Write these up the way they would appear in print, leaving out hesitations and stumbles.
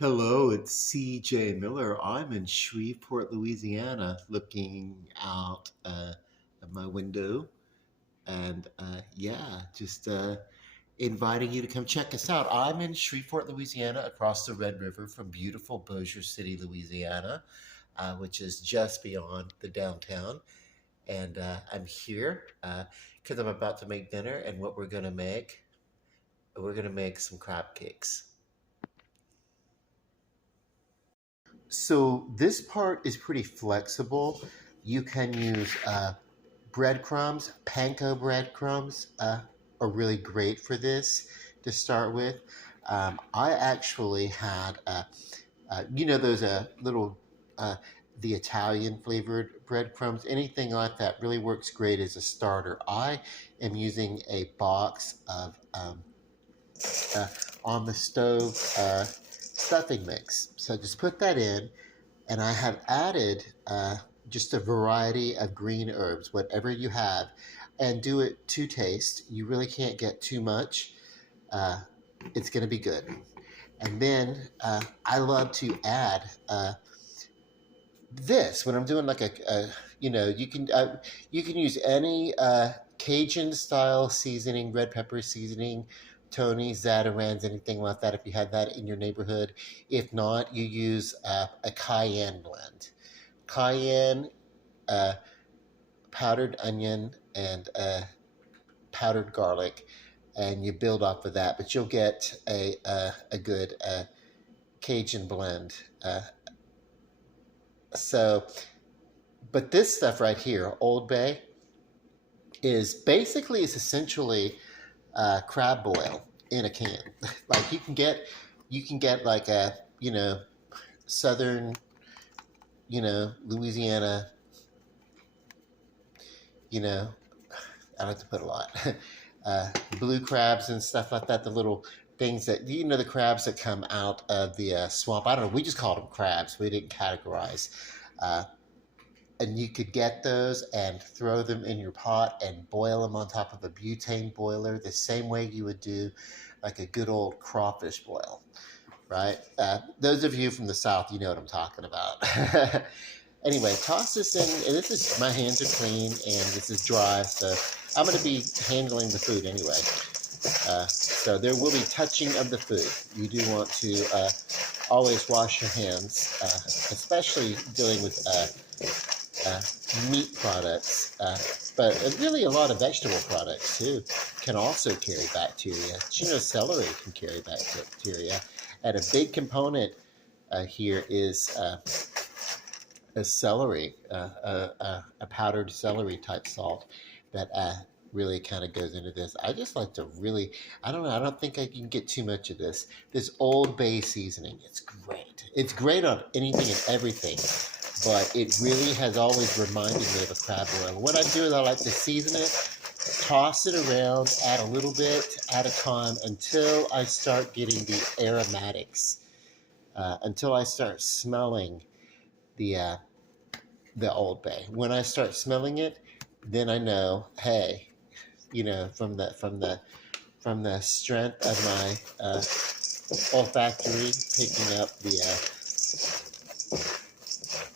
Hello, it's CJ Miller. I'm in Shreveport, Louisiana, looking out of my window and just inviting you to come check us out. I'm in Shreveport, Louisiana, across the Red River from beautiful Bossier City, Louisiana, which is just beyond the downtown. And I'm here because I'm about to make dinner, and what we're going to make some crab cakes. So this part is pretty flexible. You can use breadcrumbs. Panko breadcrumbs are really great for this to start with. I actually had, those little, uh, the Italian flavored breadcrumbs. Anything like that really works great as a starter. I am using a box of uh, on the stove stuffing mix. So just put that in, and I have added just a variety of green herbs, whatever you have, and do it to taste. You really can't get too much. Uh, it's going to be good. And then I love to add this when I'm doing like you can use any Cajun style seasoning, red pepper seasoning, Tony, Zatarans, anything like that. If you had that in your neighborhood, if not, you use a cayenne blend. Cayenne, uh, powdered onion, and powdered garlic, and you build off of that. But you'll get a good Cajun blend. So, but this stuff right here, Old Bay, is essentially crab boil in a can. Like you can get like a southern Louisiana, you know I like to put a lot. Blue crabs and stuff like that. The little things that the crabs that come out of the swamp. I don't know. We just called them crabs. We didn't categorize. Uh, and you could get those and throw them in your pot and boil them on top of a butane boiler, the same way you would do like a good old crawfish boil, right? Those of you from the South, you know what I'm talking about. Anyway, toss this in. And this is, my hands are clean and this is dry, so I'm going to be handling the food anyway. So there will be touching of the food. You do want to always wash your hands, especially dealing with uh, meat products, but really a lot of vegetable products too can also carry bacteria. Celery can carry bacteria, and a big component here is a celery, a powdered celery type salt that really kind of goes into this. I just like to really, I don't know, I don't think I can get too much of this. This Old Bay seasoning, it's great. It's great on anything and everything, but it really has always reminded me of a crab boil. What I do is I like to season it, toss it around, add a little bit at a time until I start getting the aromatics, until I start smelling the uh, the Old Bay. When I start smelling it, then I know, hey, from the strength of my olfactory, picking up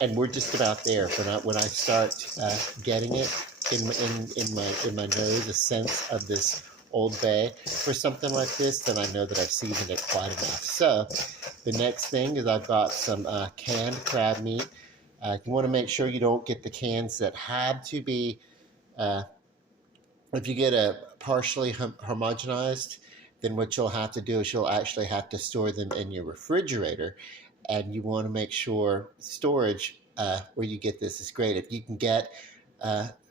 and we're just about there. When I start getting it in my nose, a sense of this Old Bay for something like this, then I know that I've seasoned it quite enough. So the next thing is I've got some canned crab meat. You want to make sure you don't get the cans that have to be, if you get a partially homogenized, then what you'll have to do is you'll actually have to store them in your refrigerator. And you want to make sure storage where you get this is great. If you can get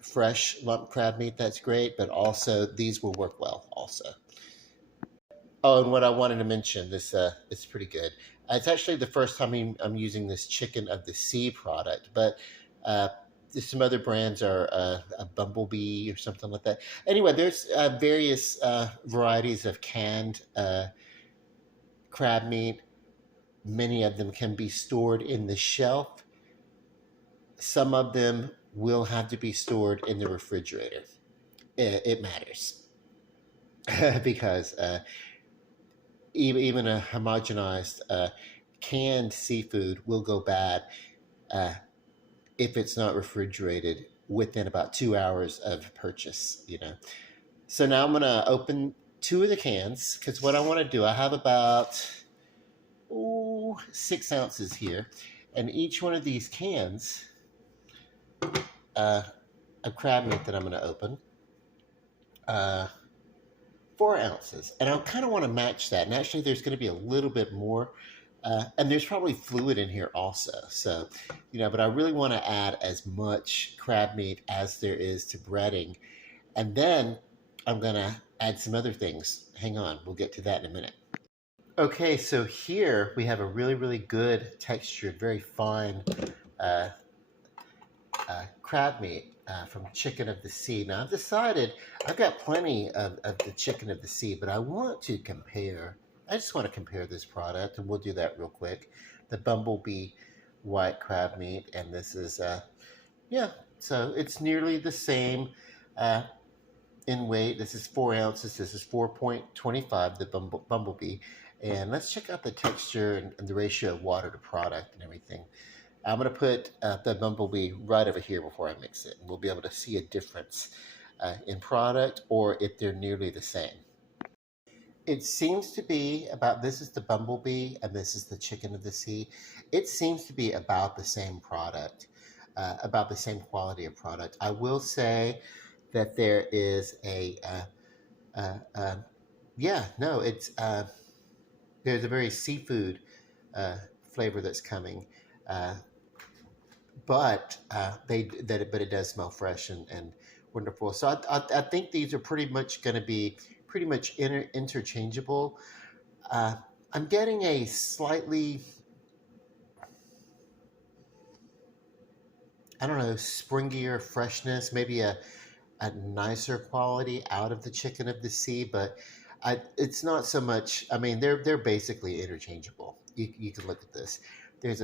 fresh lump crab meat, that's great, but also these will work well also. Oh, and what I wanted to mention, this it's pretty good. It's actually the first time I'm using this Chicken of the Sea product, but uh, some other brands are a Bumblebee or something like that. Anyway, there's various varieties of canned crab meat. Many of them can be stored in the shelf. Some of them will have to be stored in the refrigerator. It matters because even a homogenized canned seafood will go bad uh, if it's not refrigerated within about 2 hours of purchase, you know. So now I'm going to open two of the cans because what I want to do, I have about 6 ounces here. And each one of these cans of crab meat that I'm going to open, 4 ounces. And I kind of want to match that. And actually, there's going to be a little bit more. And there's probably fluid in here also. So, you know, but I really want to add as much crab meat as there is to breading. And then I'm going to add some other things. Hang on, we'll get to that in a minute. Okay, so here we have a really, really good textured, very fine crab meat from Chicken of the Sea. Now I've decided I've got plenty of the Chicken of the Sea, but I want to compare. I just want to compare this product, and we'll do that real quick. The Bumblebee white crab meat, and this is, yeah, so it's nearly the same in weight. This is 4 ounces. This is 4.25, the Bumblebee. And let's check out the texture and the ratio of water to product and everything. I'm going to put the Bumblebee right over here before I mix it. And we'll be able to see a difference in product or if they're nearly the same. It seems to be about, this is the Bumblebee and this is the Chicken of the Sea. It seems to be about the same product, about the same quality of product. I will say that there is there's a very seafood flavor that's coming, but it does smell fresh and wonderful. So I think these are pretty much going to be pretty much interchangeable. I'm getting a slightly, I don't know, springier freshness, maybe a nicer quality out of the Chicken of the Sea, but it's not so much. I mean, they're basically interchangeable. You can look at this. There's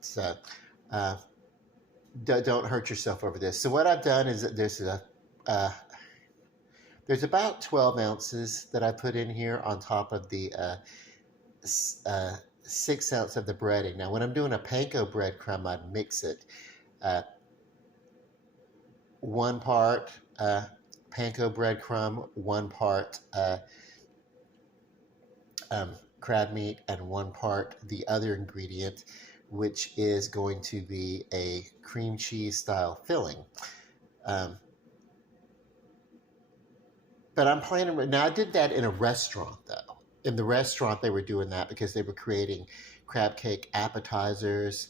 so don't hurt yourself over this. So what I've done is that there's about 12 ounces that I put in here on top of the 6 ounce of the breading. Now, when I'm doing a panko breadcrumb, I mix it. 1 part panko breadcrumb, 1 part crab meat, and 1 part the other ingredient, which is going to be a cream cheese style filling. But I'm planning, now I did that in a restaurant though. In the restaurant, they were doing that because they were creating crab cake appetizers,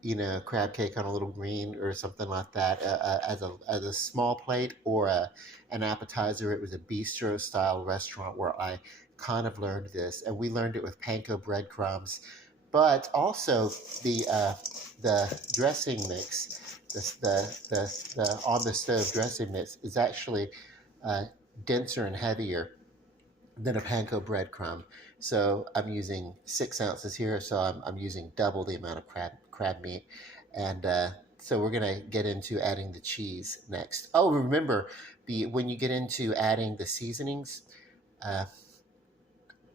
you know, crab cake on a little green or something like that as a small plate or an appetizer. It was a bistro style restaurant where I kind of learned this, and we learned it with panko breadcrumbs, but also the dressing mix, the on the stove dressing mix is actually denser and heavier than a panko breadcrumb. So I'm using 6 ounces here, so I'm using double the amount of crab meat. And so we're going to get into adding the cheese next. Oh, remember, when you get into adding the seasonings,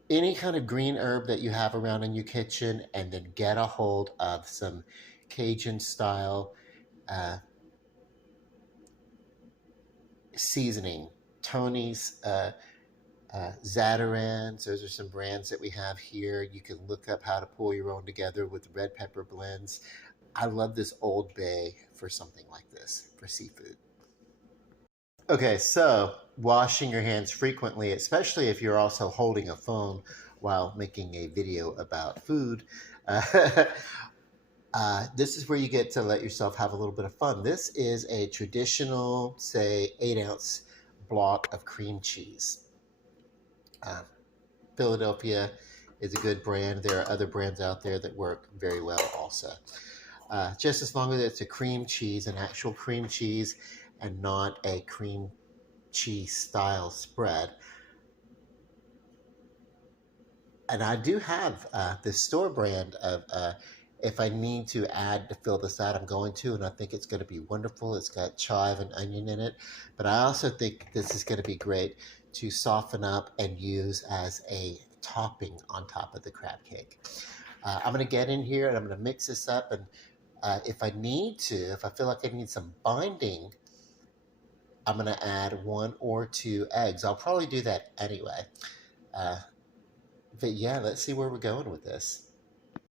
any kind of green herb that you have around in your kitchen, and then get a hold of some Cajun style seasoning. Tony's Zatarain's, those are some brands that we have here. You can look up how to pull your own together with red pepper blends. I love this Old Bay for something like this, for seafood. Okay, so washing your hands frequently, especially if you're also holding a phone while making a video about food. This is where you get to let yourself have a little bit of fun. This is a traditional, say, 8-ounce block of cream cheese. Philadelphia is a good brand. There are other brands out there that work very well also. Just as long as it's a cream cheese, an actual cream cheese, and not a cream cheese style spread. And I do have the store brand of, if I need to add to fill this out, I'm going to, and I think it's going to be wonderful. It's got chive and onion in it. But I also think this is going to be great to soften up and use as a topping on top of the crab cake. I'm going to get in here and I'm going to mix this up, and if I need to, if I feel like I need some binding, I'm going to add 1 or 2 eggs. I'll probably do that anyway. Uh, but yeah, let's see where we're going with this.